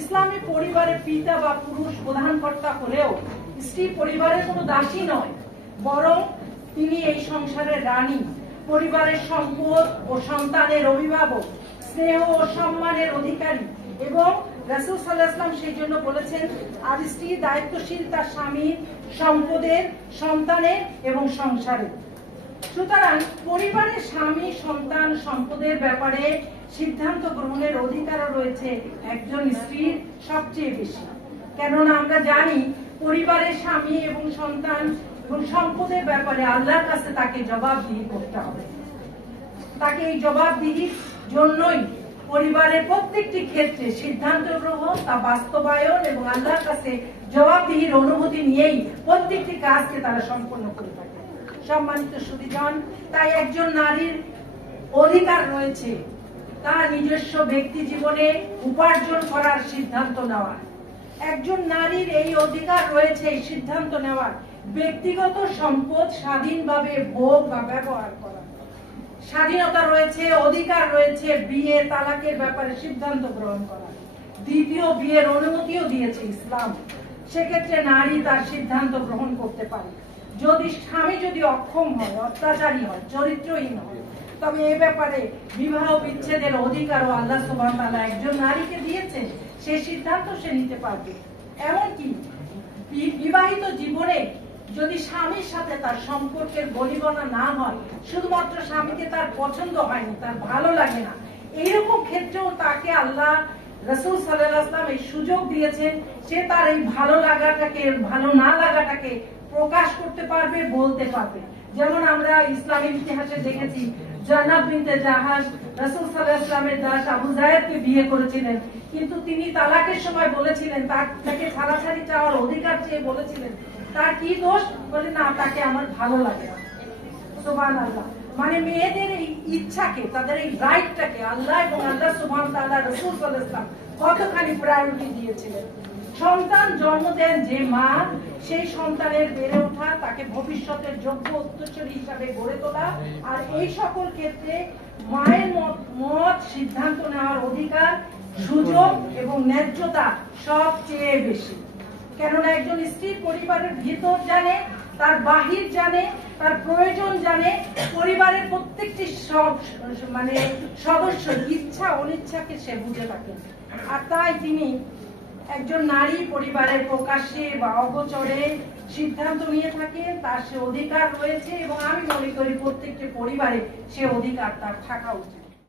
ইসলামী পরিবারের পিতা বা পুরুষ প্রধানকর্তা হলেও স্ত্রী পরিবারের কোনো দাসী নয়, বরং তিনি এই সংসারের রানী, পরিবারের সম্পদ ও সন্তানের অভিভাবক, স্নেহ ও সম্মানের অধিকারী। এবং রাসূল সাল্লাল্লাহু আলাইহি ওয়াসাল্লাম সেই জন্য বলেছেন, আর স্ত্রী দায়িত্বশীল তার স্বামীর, সম্পদের, সন্তানের এবং সংসারের। সুতরাং পরিবারের স্বামী, সন্তান, সম্পদের ব্যাপারে সিদ্ধান্ত গ্রহণের অধিকারও রয়েছে একজন স্ত্রীর সবচেয়ে বেশি। কেননা আমরা জানি পরিবারের স্বামী এবং সন্তান এবং সম্পদের ব্যাপারে আল্লাহর কাছে তাকে জবাবদিহি করতে হবে। তাকে এই জবাবদিহির জন্যই পরিবারের প্রত্যেকটি ক্ষেত্রে সিদ্ধান্ত গ্রহণ, তা বাস্তবায়ন এবং আল্লাহর কাছে জবাবদিহির অনুমতি নিয়েই প্রত্যেকটি কাজকে তারা সম্পন্ন করে থাকে। সম্মানিত সুধীজন, তাই একজন নারীর অধিকার রয়েছে তার নিজস্ব ব্যক্তি জীবনে উপার্জন করার সিদ্ধান্ত নেওয়ার। একজন নারীর এই অধিকার রয়েছে সিদ্ধান্ত নেওয়ার, ব্যক্তিগত সম্পদ স্বাধীনভাবে ভোগ বা ব্যবহার করা। স্বাধীনতা রয়েছে, অধিকার রয়েছে বিয়ে তালাকের ব্যাপারে সিদ্ধান্ত গ্রহণ করা। দ্বিতীয় বিয়ের অনুমতিও দিয়েছে ইসলাম। সেক্ষেত্রে নারী তার সিদ্ধান্ত গ্রহণ করতে পারে। যদি স্বামী অক্ষম হয়, অত্যাচারী হয়, চরিত্রহীন হয়, তবে এ ব্যাপারে বিবাহ বিচ্ছেদের অধিকারও আল্লাহ সুবহানাহু ওয়া তাআলা একজন নারীকে দিয়েছেন। সেই সিদ্ধান্ত সে নিতে পারবে। এমনকি বিবাহিত জীবনে যদি স্বামীর সাথে তার সম্পর্কের বনিবনা না হয়, শুধুমাত্র স্বামীকে তার পছন্দ হয়নি, তার ভালো লাগে না, এইরকম ক্ষেত্রেও তাকে আল্লাহ, রাসূল সাল্লাল্লাহু আলাইহি ওয়াসাল্লাম এই সুযোগ দিয়েছেন। সে তার এই ভালো লাগাটাকে, ভালো না লাগাটাকে প্রকাশ করতে পারবে, বলতে পারবে। যেমন আমরা ইসলামের ইতিহাসে দেখেছি, জানাব বিনতে জাহাজ রাসূল সাল্লাল্লাহু আলাইহি ওয়াসাল্লামের দাস আবু যায়েদকে বিয়ে করেছিলেন, কিন্তু তিনি তালাকের সময় বলেছিলেন, তাকে ছাড়াছাড়ি চাওয়ার অধিকার চেয়ে বলেছিলেন, তার কি দোষ? বলে না, তাকে আমার ভালো লাগে না। সুবহানাল্লাহ। মানে মেয়েদের এই ইচ্ছাকে, তাদের এই রাইটটাকে আল্লাহ এবং আল্লাহ সুবহানাহু ওয়া তাআলা, রাসূল সাল্লাল্লাহু আলাইহি ওয়াসাল্লাম কতখানি প্রায়োরিটি দিয়েছিলেন। সন্তান জন্ম দেন যে মা, সেই সন্তানের বেড়ে ওঠা, তাকে ভবিষ্যতের যোগ্য উত্তরসূরি হিসাবে গড়ে তোলা, আর এই সকল ক্ষেত্রে মায়ের মত সিদ্ধান্ত নেওয়ার অধিকার, সুযোগ এবং ন্যায্যতা সবচেয়ে বেশি। কেননা একজন স্ত্রী পরিবারের ভিতর জানে, তার বাহির জানে, তার প্রয়োজন জানে, পরিবারের প্রত্যেকটি সদস্য ইচ্ছা অনিচ্ছাকে সে বুঝে থাকেন। আর তাই তিনি একজন নারী পরিবারের প্রকাশ্যে বা অগোচরে সিদ্ধান্ত নিয়ে থাকেন, তার সে অধিকার রয়েছে এবং আমি মনে করি প্রত্যেকটি পরিবারে সে অধিকার তার থাকা উচিত।